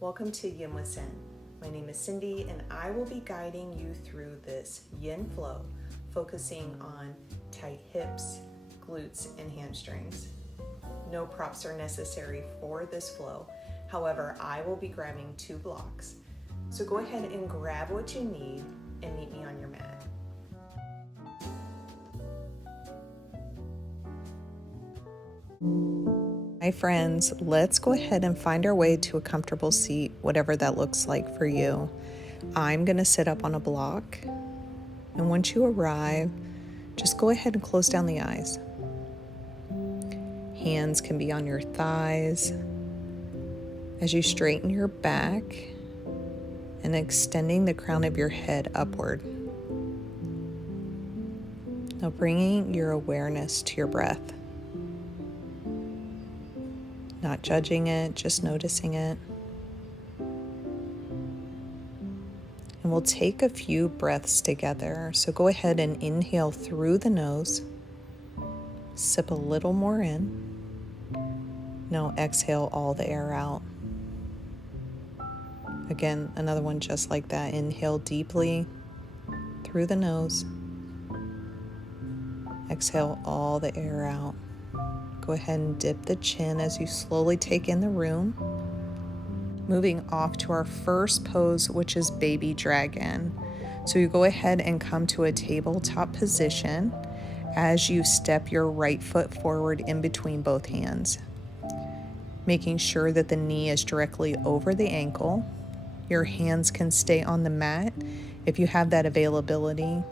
Welcome to Yin with Sin. My name is Cindy and I will be guiding you through this Yin flow, focusing on tight hips, glutes, and hamstrings. No props are necessary for this flow. However, I will be grabbing 2 blocks. So go ahead and grab what you need and meet me on your mat. Hi friends, let's go ahead and find our way to a comfortable seat, whatever that looks like for you. I'm going to sit up on a block, and once you arrive, just go ahead and close down the eyes. Hands can be on your thighs as you straighten your back and extending the crown of your head upward. Now bringing your awareness to your breath. Not judging it, just noticing it. And we'll take a few breaths together. So go ahead and inhale through the nose. Sip a little more in. Now exhale all the air out. Again, another one just like that. Inhale deeply through the nose. Exhale all the air out. Go ahead and dip the chin as you slowly take in the room. Moving off to our first pose, which is baby dragon. So you go ahead and come to a tabletop position as you step your right foot forward in between both hands, making sure that the knee is directly over the ankle. Your hands can stay on the mat if you have that availability.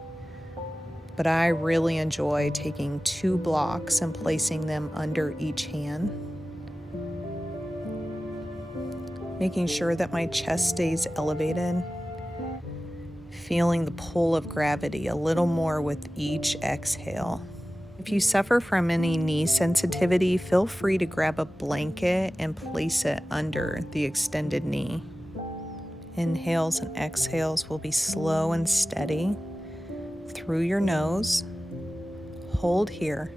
But I really enjoy taking 2 blocks and placing them under each hand, making sure that my chest stays elevated, feeling the pull of gravity a little more with each exhale. If you suffer from any knee sensitivity, feel free to grab a blanket and place it under the extended knee. Inhales and exhales will be slow and steady. Through your nose, hold here.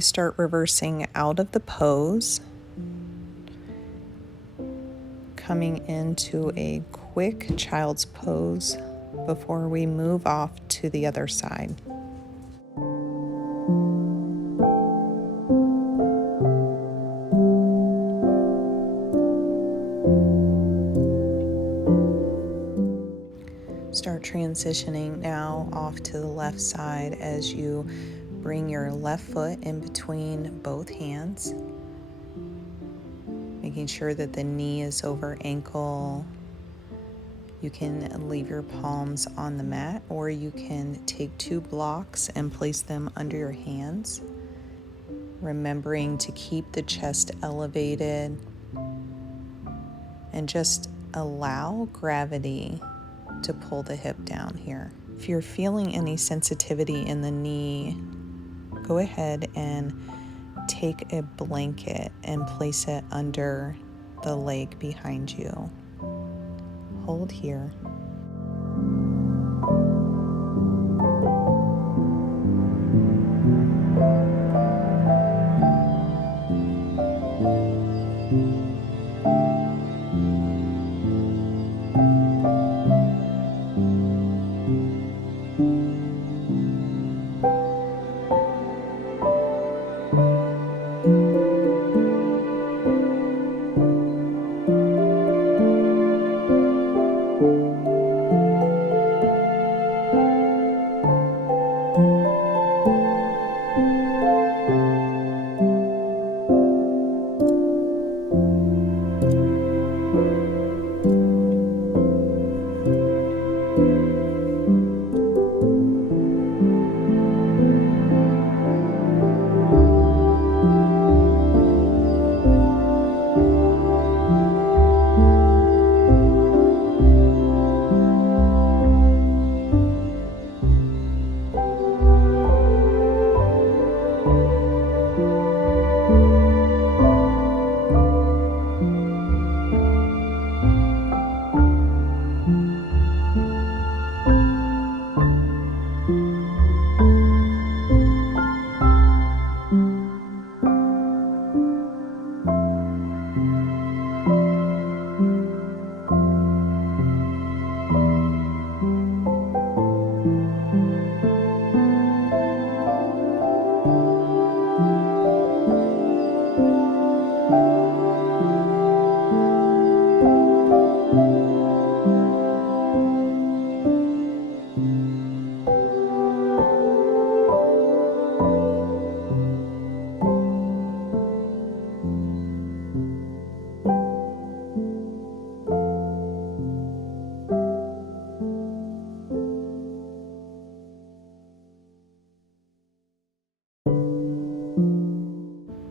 slowly start reversing out of the pose, coming into a quick child's pose before we move off to the other side. Start transitioning now off to the left side as you bring your left foot in between both hands, making sure that the knee is over ankle. You can leave your palms on the mat, or you can take 2 blocks and place them under your hands, remembering to keep the chest elevated and just allow gravity to pull the hip down here. If you're feeling any sensitivity in the knee, go ahead and take a blanket and place it under the leg behind you. Hold here.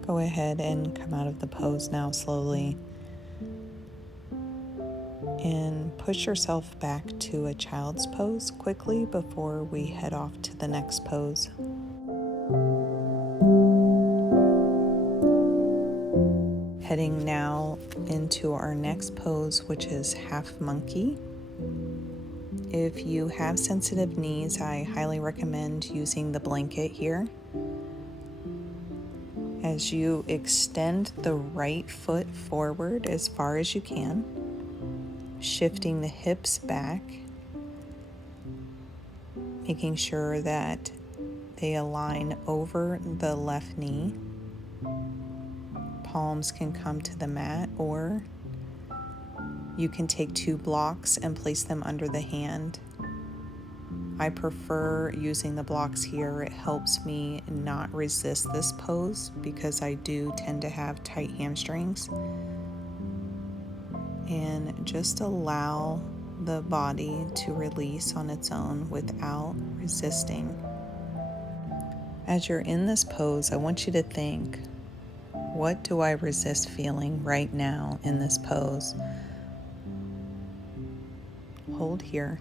Go ahead and come out of the pose now slowly and push yourself back to a child's pose quickly before we head off to the next pose. Heading now into our next pose, which is half monkey. If you have sensitive knees, I highly recommend using the blanket here. As you extend the right foot forward as far as you can, shifting the hips back, making sure that they align over the left knee. Palms can come to the mat, or you can take 2 blocks and place them under the hand. I prefer using the blocks here. It helps me not resist this pose because I do tend to have tight hamstrings. And just allow the body to release on its own without resisting. As you're in this pose, I want you to think, what do I resist feeling right now in this pose? Hold here.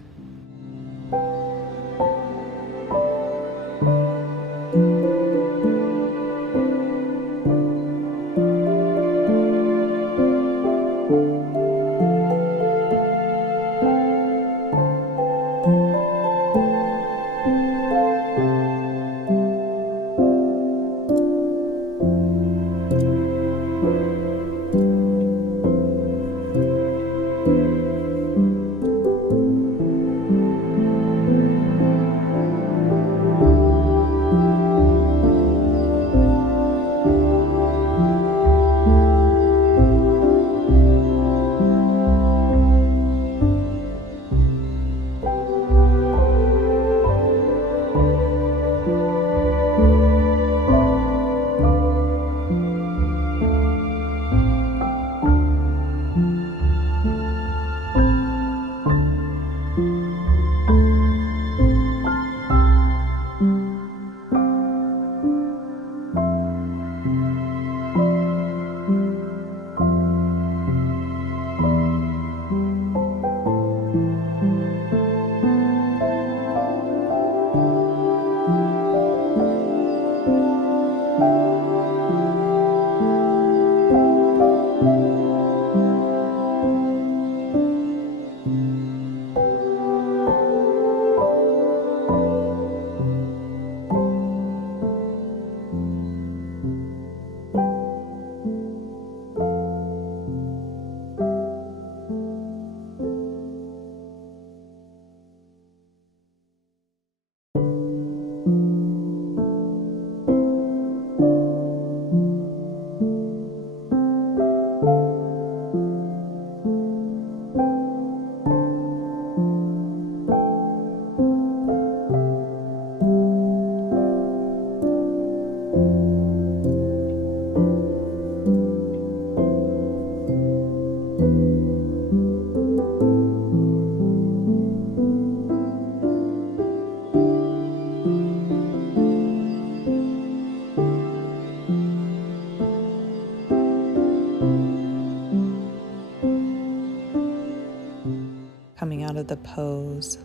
of the pose,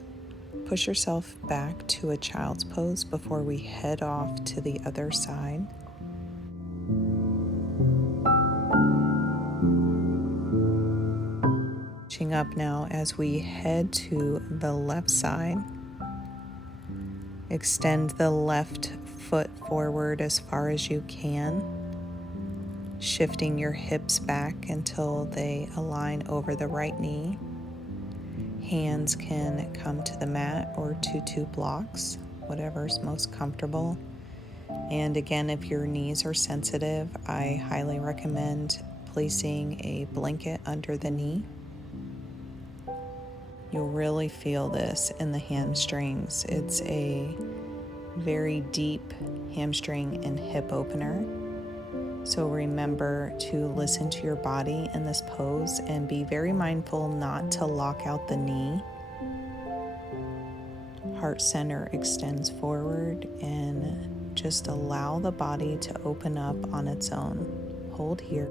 push yourself back to a child's pose before we head off to the other side. Pushing up now as we head to the left side. Extend the left foot forward as far as you can, shifting your hips back until they align over the right knee. Hands can come to the mat or to two blocks, whatever's most comfortable. And again, if your knees are sensitive, I highly recommend placing a blanket under the knee. You'll really feel this in the hamstrings. It's a very deep hamstring and hip opener. So remember to listen to your body in this pose and be very mindful not to lock out the knee. Heart center extends forward and just allow the body to open up on its own. Hold here.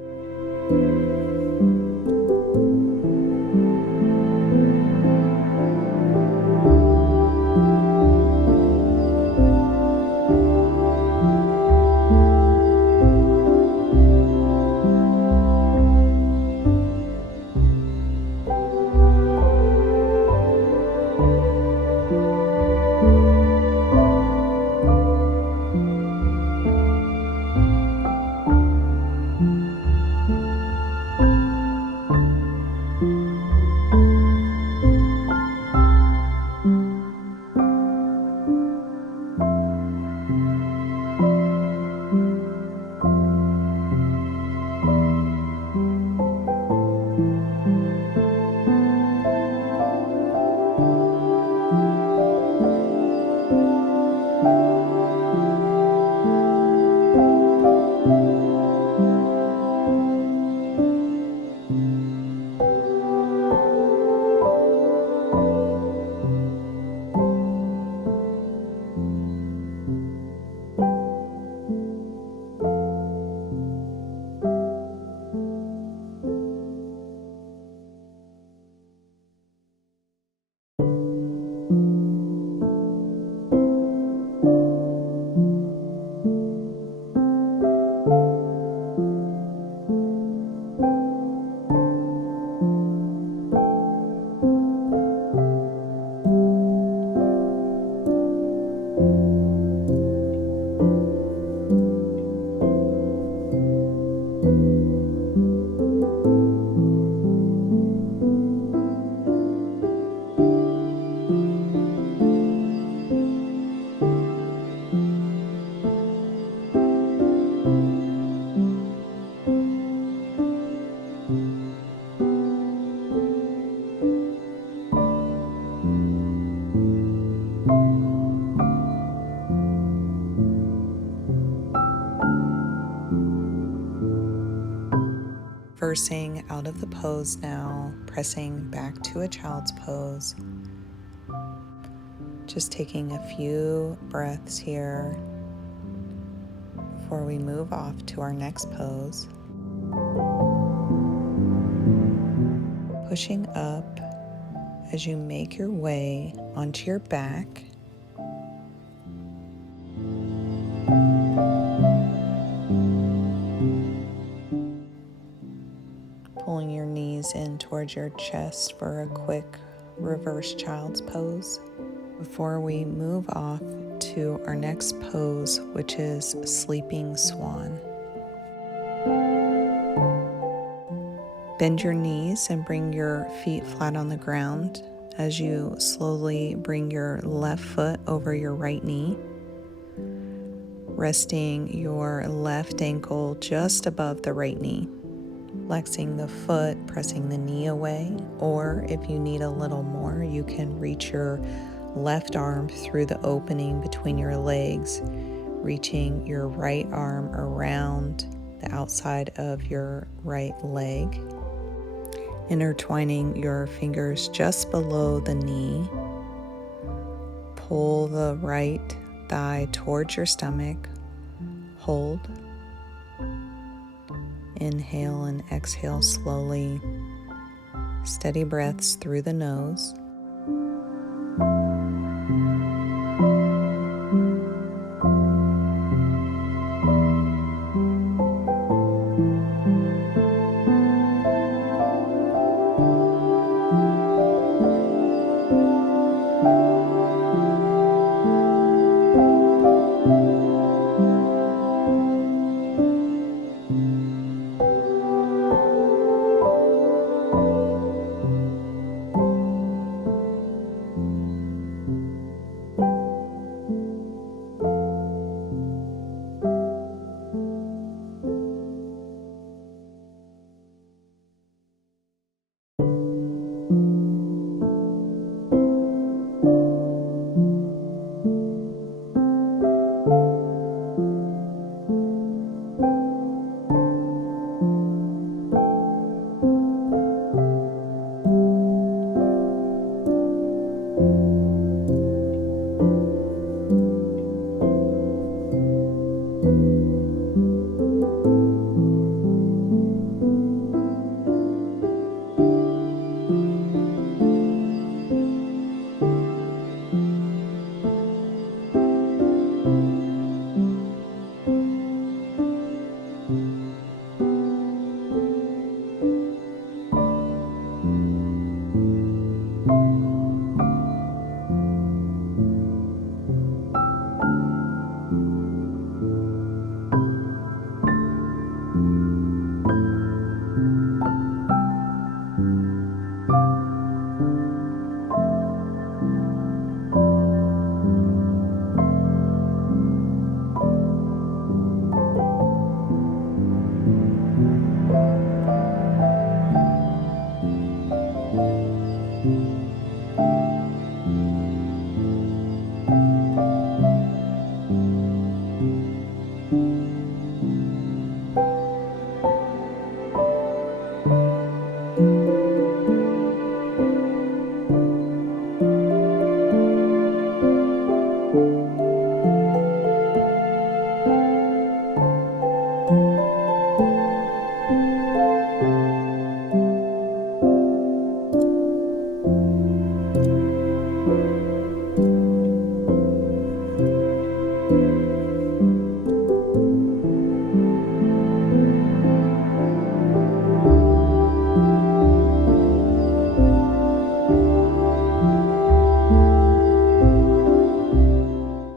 Reversing out of the pose now, pressing back to a child's pose. Just taking a few breaths here before we move off to our next pose. Pushing up as you make your way onto your back. Pulling your knees in towards your chest for a quick reverse child's pose before we move off to our next pose, which is sleeping swan. Bend your knees and bring your feet flat on the ground as you slowly bring your left foot over your right knee, resting your left ankle just above the right knee. Flexing the foot, pressing the knee away, or if you need a little more, you can reach your left arm through the opening between your legs, reaching your right arm around the outside of your right leg, intertwining your fingers just below the knee. Pull the right thigh towards your stomach. Hold. Inhale and exhale slowly. Steady breaths through the nose.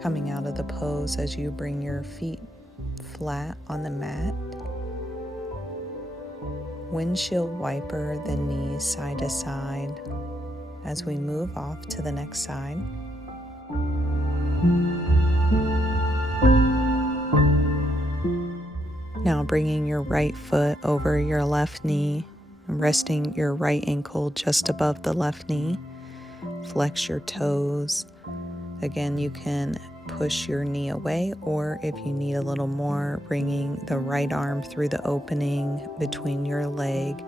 Coming out of the pose as you bring your feet flat on the mat. Windshield wiper the knees side to side as we move off to the next side. Now bringing your right foot over your left knee and resting your right ankle just above the left knee. Flex your toes. Again, you can push your knee away, or if you need a little more, bringing the right arm through the opening between your leg,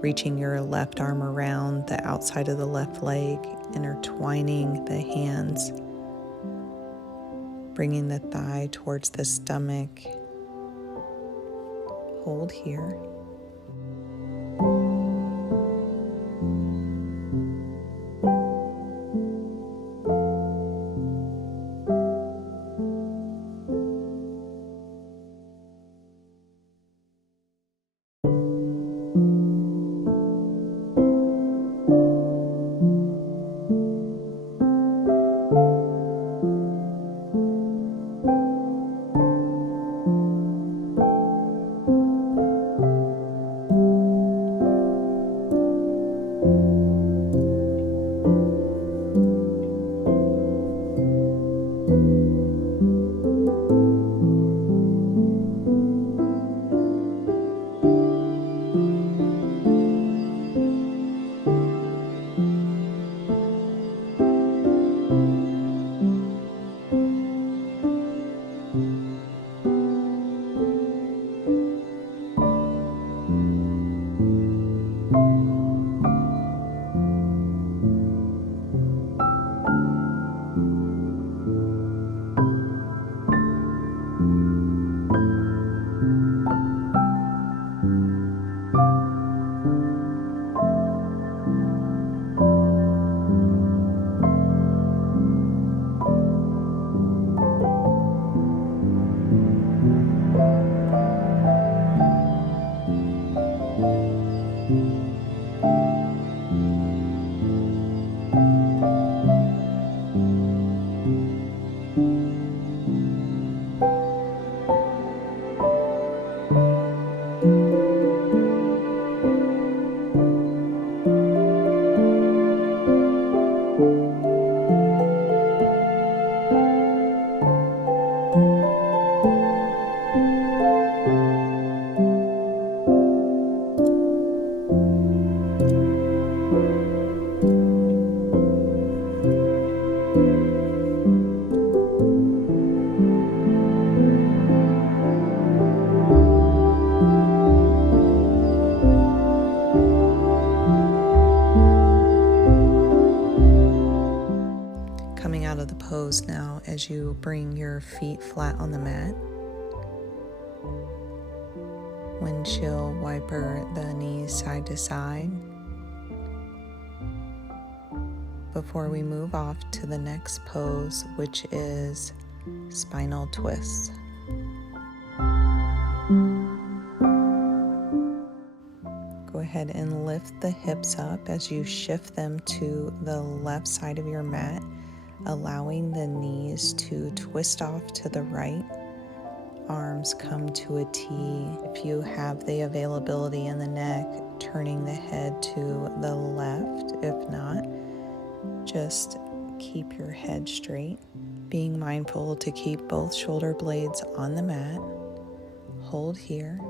reaching your left arm around the outside of the left leg, intertwining the hands, bringing the thigh towards the stomach. Hold here. as you bring your feet flat on the mat. Windshield wiper the knees side to side. Before we move off to the next pose, which is spinal twist. Go ahead and lift the hips up as you shift them to the left side of your mat, allowing the knees to twist off to the right. Arms come to a T. If you have the availability in the neck, turning the head to the left. If not, just keep your head straight. Being mindful to keep both shoulder blades on the mat. Hold here.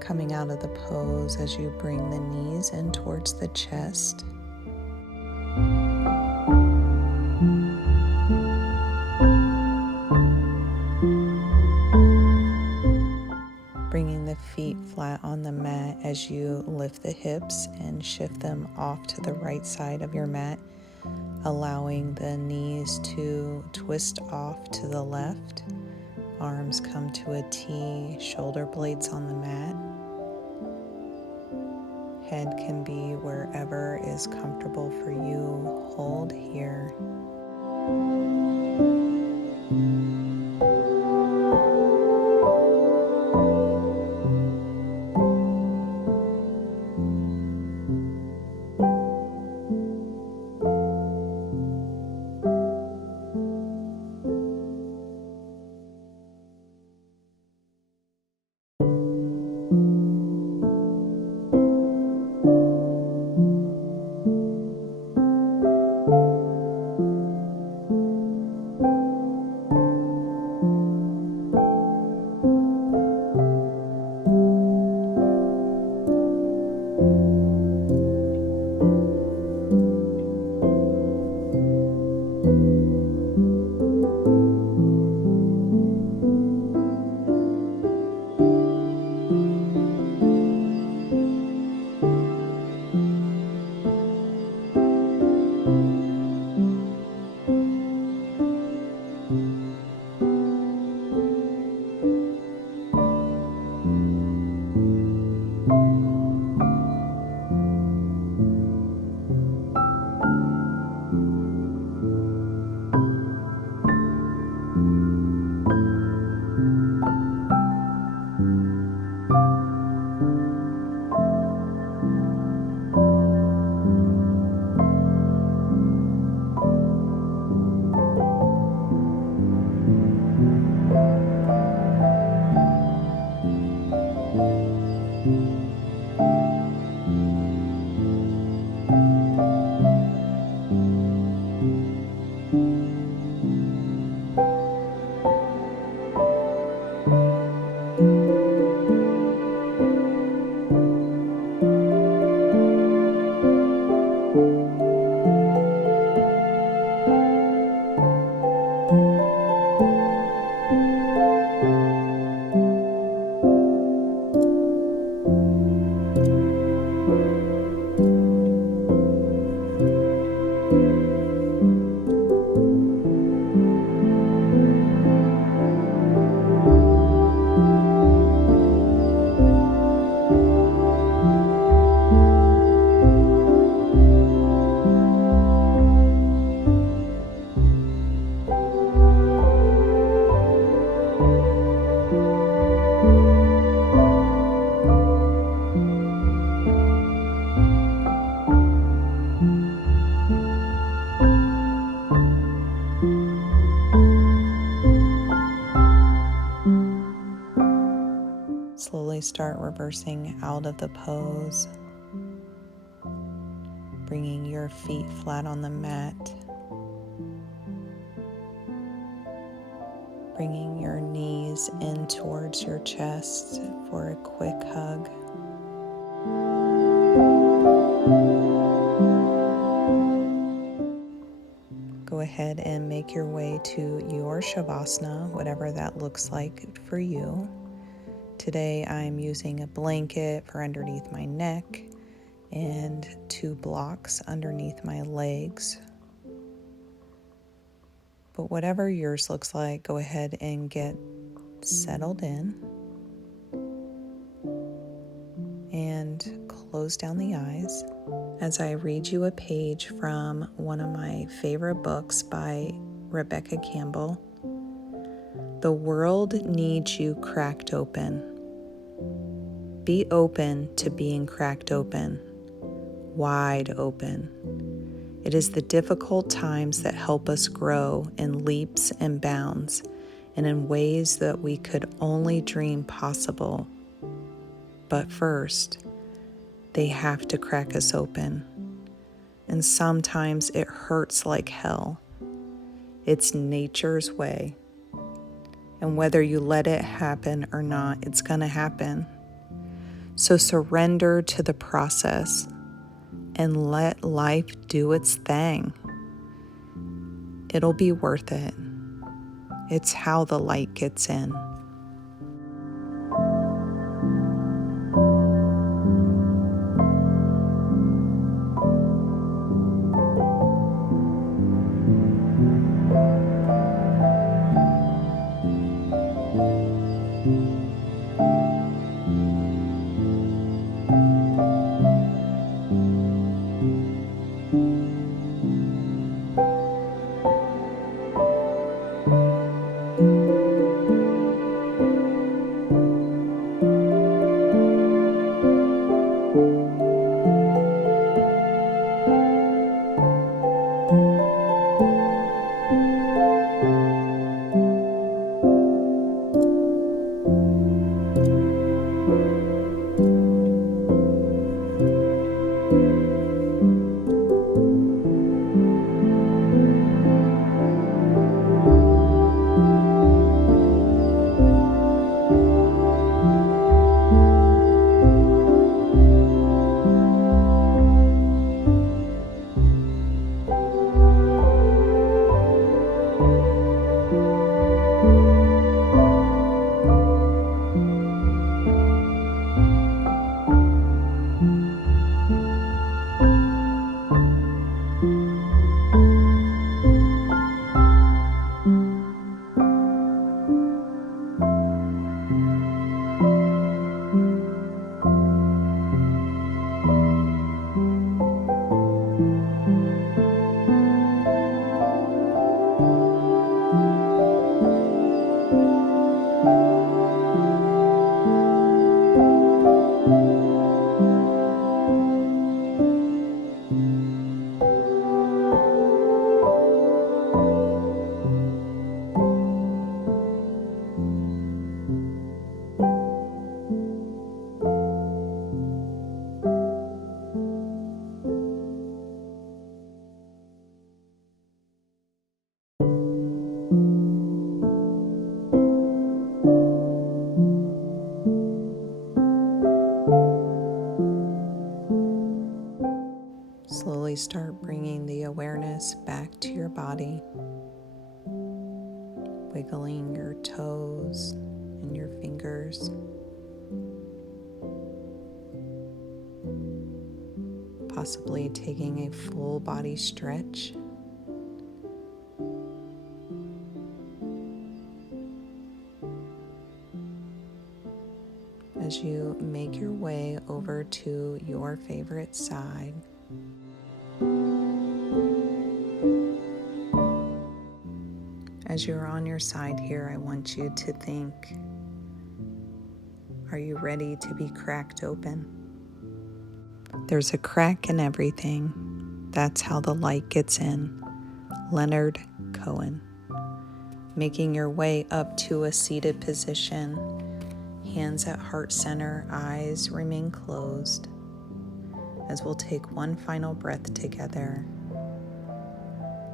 Coming out of the pose as you bring the knees in towards the chest. Bringing the feet flat on the mat as you lift the hips and shift them off to the right side of your mat, allowing the knees to twist off to the left. Arms come to a T, shoulder blades on the mat. Head can be wherever is comfortable for you. Hold here. start reversing out of the pose, bringing your feet flat on the mat, bringing your knees in towards your chest for a quick hug. Go ahead and make your way to your Shavasana, whatever that looks like for you. Today I'm using a blanket for underneath my neck and 2 blocks underneath my legs. But whatever yours looks like, go ahead and get settled in and close down the eyes as I read you a page from one of my favorite books by Rebecca Campbell. The world needs you cracked open. Be open to being cracked open, wide open. It is the difficult times that help us grow in leaps and bounds and in ways that we could only dream possible. But first, they have to crack us open. And sometimes it hurts like hell. It's nature's way. And whether you let it happen or not, it's gonna happen. So surrender to the process and let life do its thing. It'll be worth it. It's how the light gets in. Slowly start bringing the awareness back to your body, wiggling your toes and your fingers, possibly taking a full body stretch. As you make your way over to your favorite side, as you're on your side here, I want you to think, are you ready to be cracked open? There's a crack in everything. That's how the light gets in. Leonard Cohen. Making your way up to a seated position, Hands at heart center, eyes remain closed as we'll take one final breath together.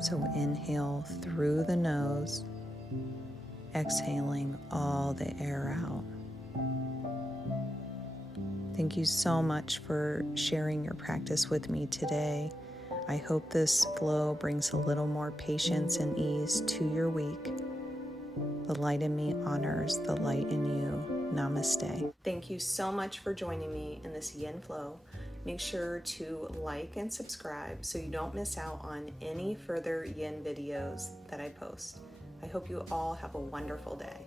So inhale through the nose, exhaling all the air out. Thank you so much for sharing your practice with me today. I hope this flow brings a little more patience and ease to your week. The light in me honors the light in you. Namaste. Thank you so much for joining me in this Yin Flow. Make sure to like and subscribe so you don't miss out on any further Yin videos that I post. I hope you all have a wonderful day.